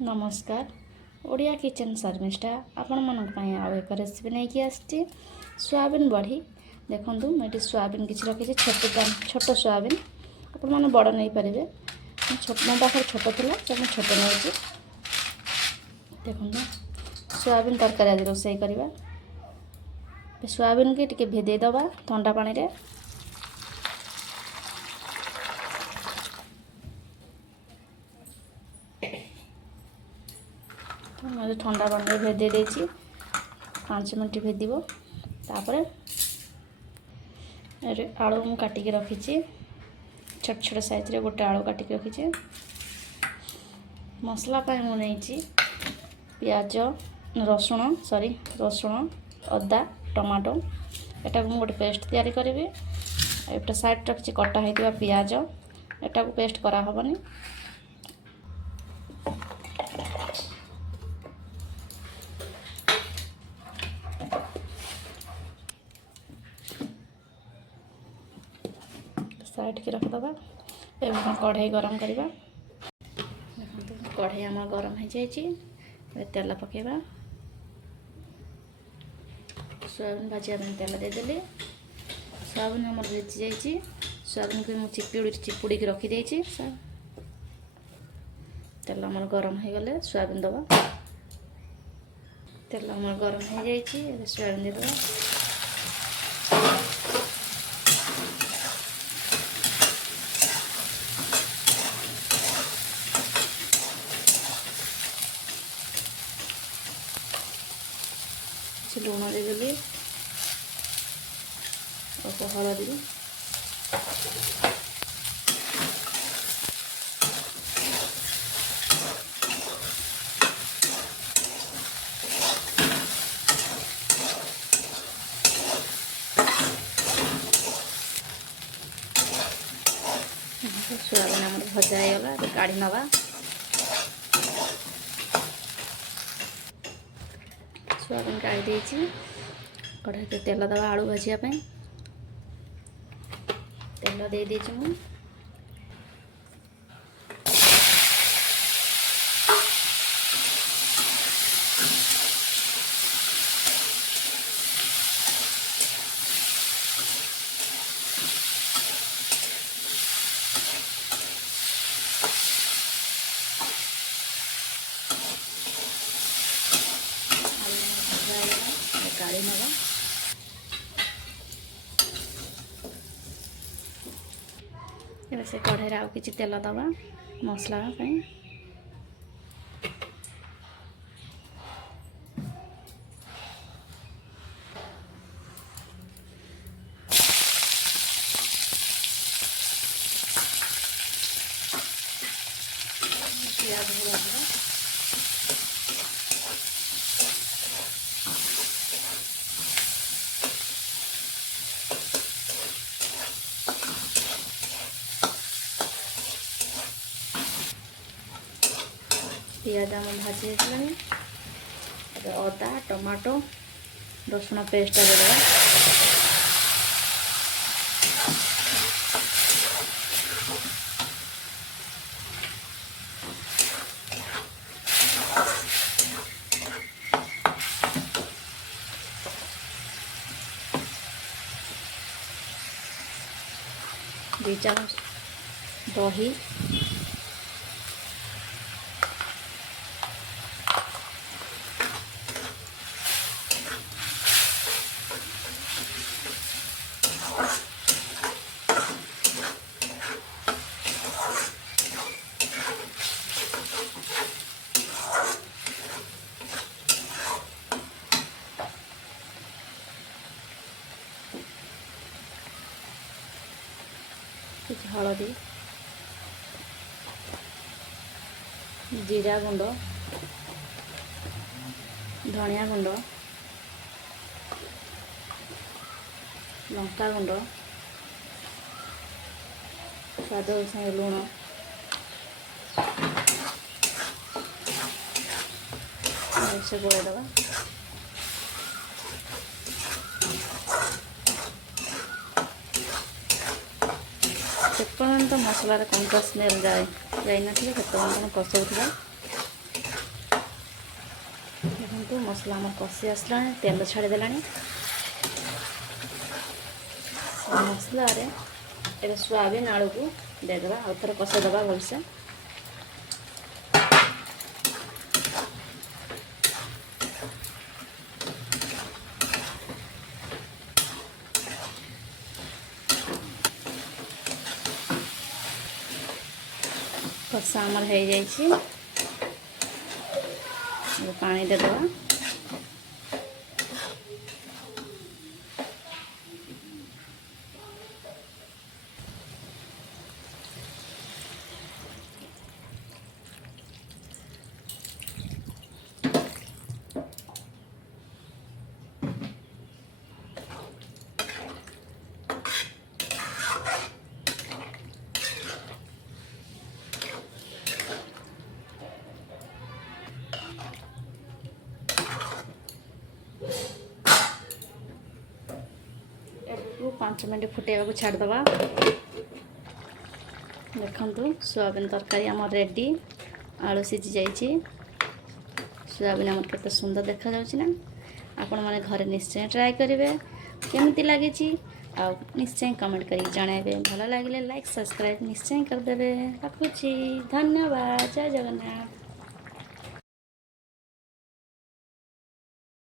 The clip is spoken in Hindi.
नमस्कार। ओडिया किचन शर्मिष्ठा आपण मन आउ एक रेसिपी नहीं कि आसची सोयाबीन बड़ी। देखूँ मुझे सोयाबीन किसी रखी छोट सोयाबीन आपण मैंने बड़ नहीं पारे। छोट मो पाखे छोट थी छोट नहीं देखूँ सोयाबीन तरकारी आज रोषे करवा। सोयाबीन की टिके भेदेदबा ठंडा पानी रे। मैं ठंडा पानी भेदे देती 5 मिनट भेद तापर आलू मु काटिक रखी छोट छोट साइज रे गोटे आलू काटिक रखी। मसला मुझे पियाज रसुण अदा टमाटो एटा को गोटे पेस्ट तैयारी करी। एटा साइड रखी कटा होता पियाज एटा को पेस्ट करा हबनी। साइड की रखिदबा। एवं कढ़ाई गरम करवा। कढ़ाई आम गरम हो जाए तेल पकेबा। सोयाबीन भाजा तेल देदेली। सोयाबीन आम भेजी जाइए। सोयाबीन को मुझे चिपुड़ी रखी देती। तेल आम गरम हो गले सोयाबीन दबा। तेल आम गरम हो जाए सोयाबीन देदेबा। लुण देदेली अल्प हलदी सोयाबीन आम भजा होगा काढ़ी नवा। सोयाबीन काढ़ी देती कढ़ाई तेल दबा आलू भाजापी तेल दे देती मु। काढ़ी नवा से कढ़ाई आउ कि तेल दबा मसला प्याज भजा पियाज आम भाजी अदा टमाटो रसुण पेस्ट देदेगा। दो चामच दही हलदी जीरा गुंड धनिया गुंड लंका गुंड स्वाद अनुसार लुण से गोल दबा। सेपर्यंत मसलार कंचा स्मेल जाए ना कषाऊा देखो मसला आम कषि आसला तेल छाड़देला मसला रे सोयाबीन आलू को देदेबा आउ थोड़ा कषादेबा भलसे। कषा आमर हो जाइए पानी देदेबा। को 5 मिनट फुटेगा छाड़देबा। देखु सोयाबीन तरकारी आम रेडी आलू सीझी जाइए। सोयाबीन आम केते सुंदर देखा जाउछि ना। आपण माने घरे निश्चय ट्राए करेंगे केमती लगी निश्चय कमेंट करी जणाइबे। भल लगे लाइक सब्सक्राइब निश्चय करदेवे। रखुछि धन्यवाद। जय जगन्नाथ।